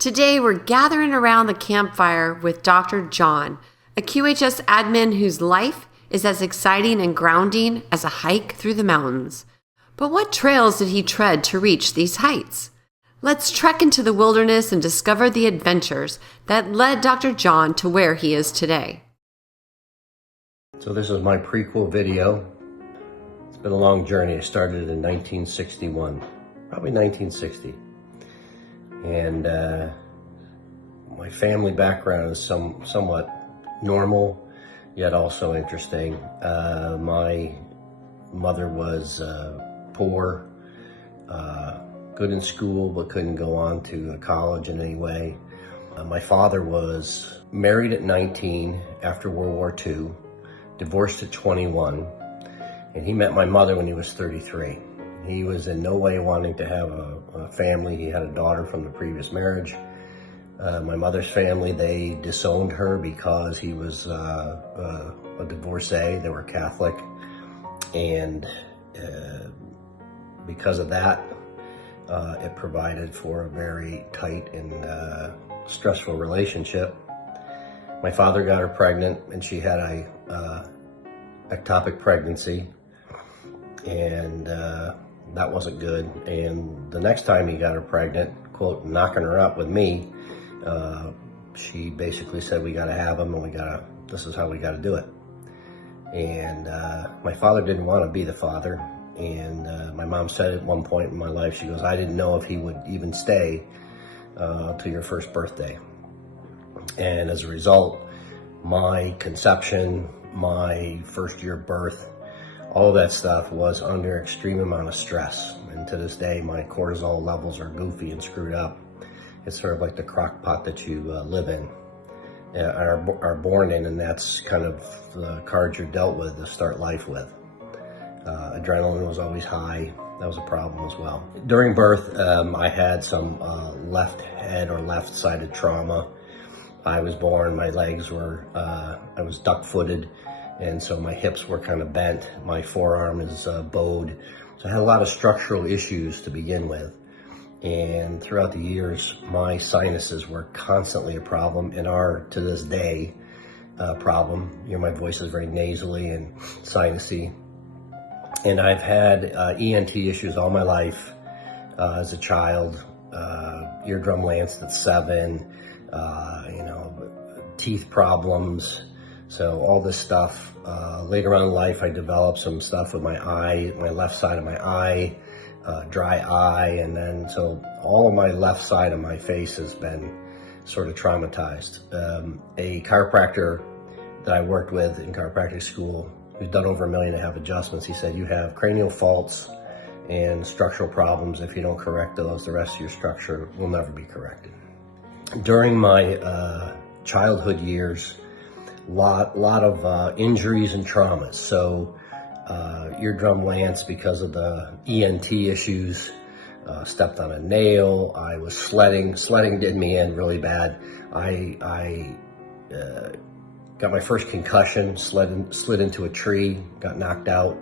Today, we're gathering around the campfire with Dr. John, a QHS admin whose life is as exciting and grounding as a hike through the mountains. But what trails did he tread to reach these heights? Let's trek into the wilderness and discover the adventures that led Dr. John to where he is today. So this is my prequel video. It's been a long journey. I started in 1961, probably 1960. And my family background is somewhat normal, yet also interesting. My mother was poor, good in school, but couldn't go on to college in any way. My father was married at 19 after World War II, divorced at 21, and he met my mother when he was 33. He was in no way wanting to have a family. He had a daughter from the previous marriage. My mother's family, they disowned her because he was a divorcee. They were Catholic. And because of that, it provided for a very tight and stressful relationship. My father got her pregnant, and she had a ectopic pregnancy. And that wasn't good. And the next time he got her pregnant, quote, knocking her up with me, she basically said, we got to have him, and this is how we got to do it. And my father didn't want to be the father. And my mom said at one point in my life, she goes, I didn't know if he would even stay till your first birthday. And as a result, my conception, my first year of birth, all that stuff was under extreme amount of stress. And to this day, my cortisol levels are goofy and screwed up. It's sort of like the crock pot that you live in, are born in, and that's kind of the cards you're dealt with to start life with. Adrenaline was always high. That was a problem as well. During birth, I had some left head or left-sided trauma. I was born, my legs were, I was duck-footed, and so my hips were kind of bent. My forearm is bowed. So I had a lot of structural issues to begin with. And throughout the years, my sinuses were constantly a problem and are, to this day, a problem. You know, my voice is very nasally and sinusy. And I've had ENT issues all my life as a child, eardrum lanced at 7, teeth problems. So all this stuff. Later on in life, I developed some stuff with my eye, my left side of my eye, dry eye, and then so all of my left side of my face has been sort of traumatized. A chiropractor that I worked with in chiropractic school, who's done over 1.5 million adjustments, he said, you have cranial faults and structural problems. If you don't correct those, the rest of your structure will never be corrected. During my childhood years, lot of injuries and traumas. So eardrum lance because of the ENT issues, stepped on a nail, I was sledding did me in really bad. I got my first concussion, slid into a tree, got knocked out.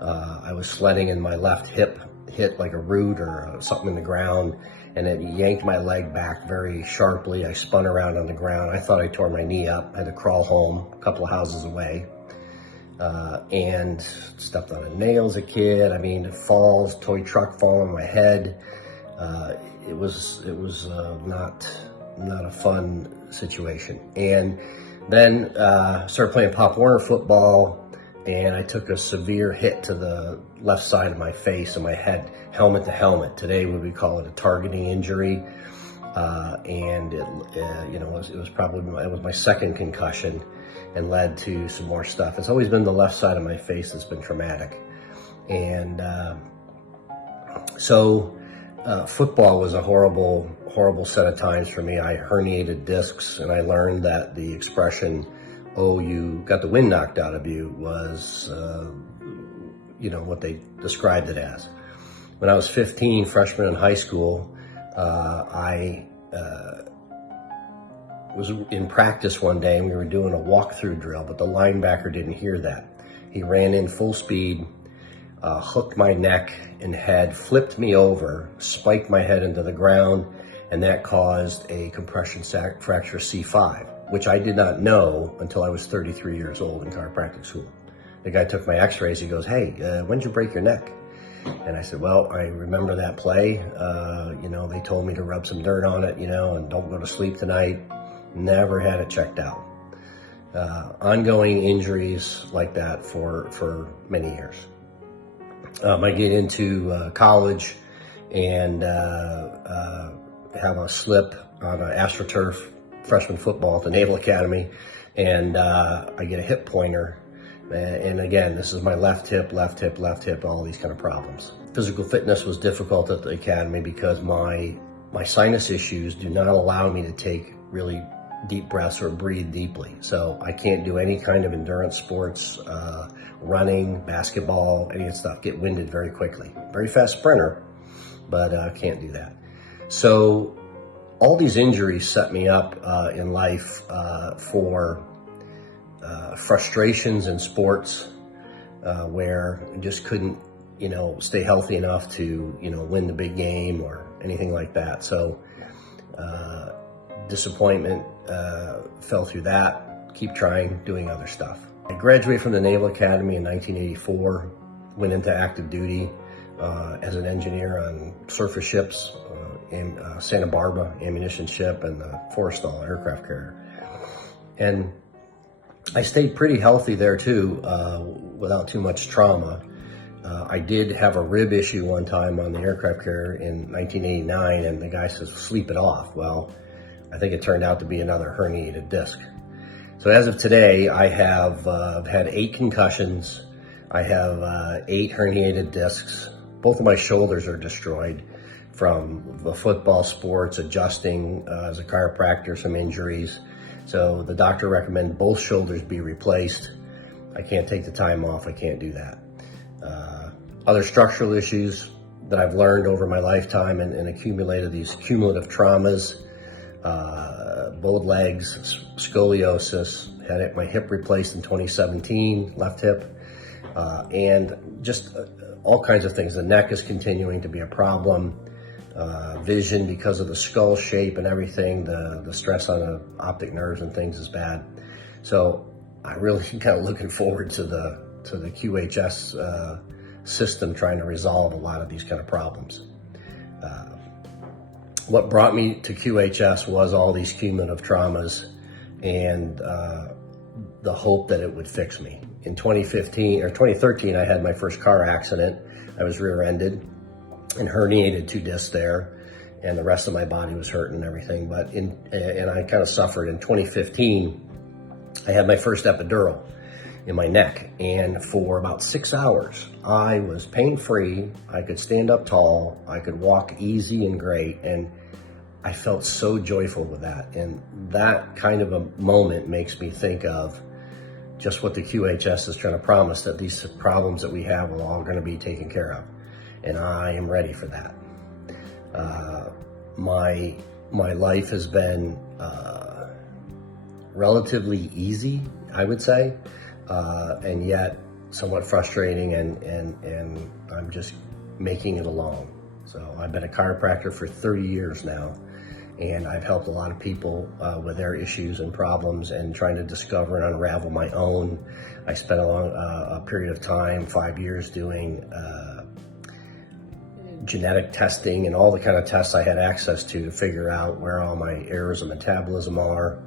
I was sledding and my left hip hit like a root or something in the ground, and it yanked my leg back very sharply. I spun around on the ground. I thought I tore my knee up. I had to crawl home a couple of houses away, and stepped on a nail as a kid. I mean, falls, toy truck fall on my head. It was not a fun situation. And then started playing Pop Warner football, and I took a severe hit to the left side of my face and my head, helmet to helmet. Today we would call it a targeting injury, and it was my second concussion, and led to some more stuff. It's always been the left side of my face that's been traumatic, and so football was a horrible set of times for me. I herniated discs, and I learned that the expression, oh, you got the wind knocked out of you, was what they described it as. When I was 15, freshman in high school, I was in practice one day, and we were doing a walkthrough drill, but the linebacker didn't hear that. He ran in full speed, hooked my neck and head, flipped me over, spiked my head into the ground, and that caused a compression fracture C5, which I did not know until I was 33 years old in chiropractic school. The guy took my x-rays, he goes, "Hey, when'd you break your neck?" And I said, "Well, I remember that play. They told me to rub some dirt on it, and don't go to sleep tonight." Never had it checked out. Ongoing injuries like that for many years. I get into college and have a slip on an AstroTurf freshman football at the Naval Academy, and I get a hip pointer. And again, this is my left hip, all these kind of problems. Physical fitness was difficult at the academy because my sinus issues do not allow me to take really deep breaths or breathe deeply. So I can't do any kind of endurance sports, running, basketball, any of that stuff. Get winded very quickly. Very fast sprinter, but can't do that. So all these injuries set me up in life for frustrations in sports where I just couldn't, stay healthy enough to, win the big game or anything like that. So disappointment, fell through that, keep trying, doing other stuff. I graduated from the Naval Academy in 1984, went into active duty as an engineer on surface ships, in Santa Barbara ammunition ship and the Forrestal aircraft carrier. And I stayed pretty healthy there too, without too much trauma. I did have a rib issue one time on the aircraft carrier in 1989, and the guy says, "Sleep it off." Well, I think it turned out to be another herniated disc. So as of today, I have had 8 concussions. I have 8 herniated discs. Both of my shoulders are destroyed from the football sports, adjusting as a chiropractor, some injuries. So the doctor recommended both shoulders be replaced. I can't take the time off, I can't do that. Other structural issues that I've learned over my lifetime and accumulated these cumulative traumas, bowed legs, scoliosis, had my hip replaced in 2017, left hip, and just all kinds of things. The neck is continuing to be a problem. Vision, because of the skull shape and everything, the stress on the optic nerves and things is bad. So I really kind of looking forward to the QHS system trying to resolve a lot of these kind of problems. What brought me to QHS was all these cumulative traumas and the hope that it would fix me. In 2013, I had my first car accident. I was rear-ended and herniated 2 discs there, and the rest of my body was hurt and everything. And I kind of suffered. In 2015, I had my first epidural in my neck, and for about 6 hours, I was pain-free. I could stand up tall. I could walk easy and great, and I felt so joyful with that. And that kind of a moment makes me think of just what the QHS is trying to promise, that these problems that we have are all going to be taken care of. And I am ready for that. My life has been relatively easy, I would say, and yet somewhat frustrating, and I'm just making it along. So I've been a chiropractor for 30 years now, and I've helped a lot of people with their issues and problems and trying to discover and unravel my own. I spent a period of time, 5 years, doing genetic testing and all the kind of tests I had access to figure out where all my errors of metabolism are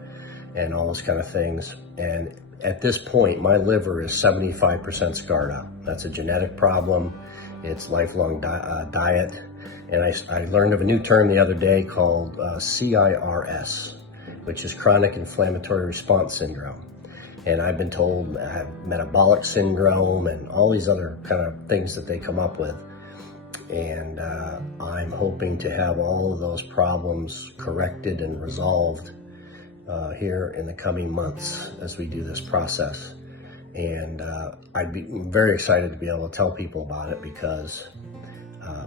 and all those kind of things. And at this point, my liver is 75% scarred up. That's a genetic problem. It's lifelong diet. And I learned of a new term the other day called CIRS, which is chronic inflammatory response syndrome. And I've been told I have metabolic syndrome and all these other kind of things that they come up with. And I'm hoping to have all of those problems corrected and resolved here in the coming months as we do this process. And I'd be very excited to be able to tell people about it, because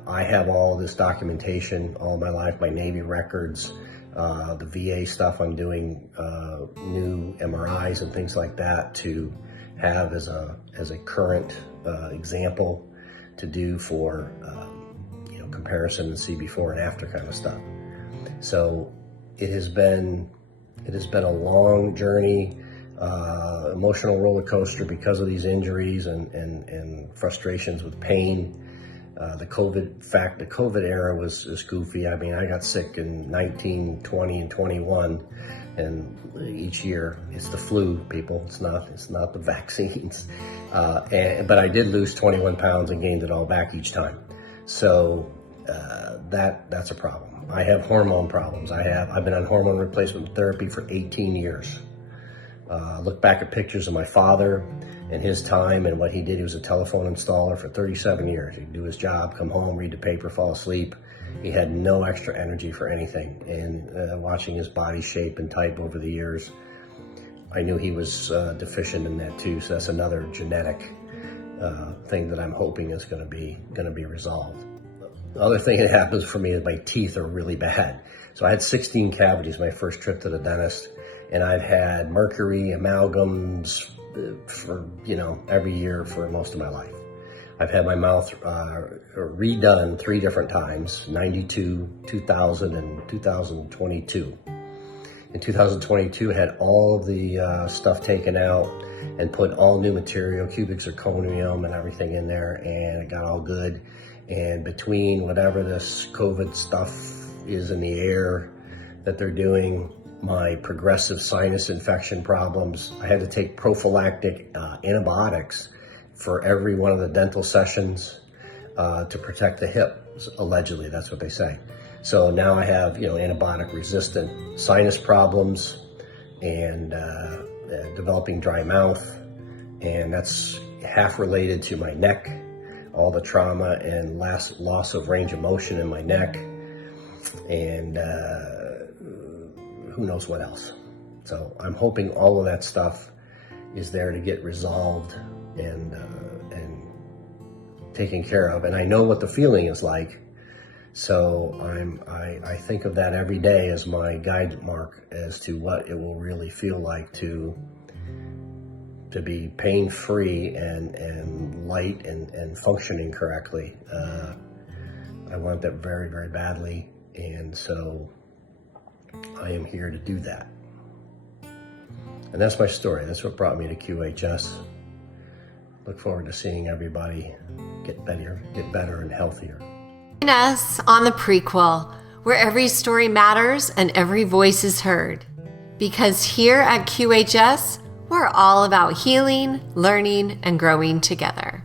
I have all this documentation all my life, my Navy records, the VA stuff. I'm doing new MRIs and things like that to have as a current example to do for comparison and see before and after kind of stuff. So it has been a long journey, emotional roller coaster because of these injuries and frustrations with pain. The COVID era was goofy. I mean, I got sick in 19, 20, and 21, and each year it's the flu, people. It's not the vaccines. But I did lose 21 pounds and gained it all back each time. So that's a problem. I have hormone problems. I've been on hormone replacement therapy for 18 years. Look back at pictures of my father and his time and what he did. He was a telephone installer for 37 years. He'd do his job, come home, read the paper, fall asleep. He had no extra energy for anything. And watching his body shape and type over the years, I knew he was deficient in that too. So that's another genetic thing that I'm hoping is going to be resolved. The other thing that happens for me is my teeth are really bad. So I had 16 cavities my first trip to the dentist, and I've had mercury, amalgams for, every year for most of my life. I've had my mouth redone 3 different times, 92, 2000, and 2022. In 2022, I had all of the stuff taken out and put all new material, cubic zirconium and everything in there, and it got all good. And between whatever this COVID stuff is in the air that they're doing, my progressive sinus infection problems, I had to take prophylactic antibiotics for every one of the dental sessions to protect the hip. Allegedly, that's what they say. So now I have, antibiotic resistant sinus problems and developing dry mouth. And that's half related to my neck, all the trauma and loss of range of motion in my neck, and who knows what else. So I'm hoping all of that stuff is there to get resolved and taken care of. And I know what the feeling is like. So I think of that every day as my guide mark as to what it will really feel like to be pain-free and light and functioning correctly. I want that very, very badly, and so I am here to do that. And that's my story. That's what brought me to QHS. Look forward to seeing everybody get better and healthier. Join us on the Prequel, where every story matters and every voice is heard. Because here at QHS, we're all about healing, learning, and growing together.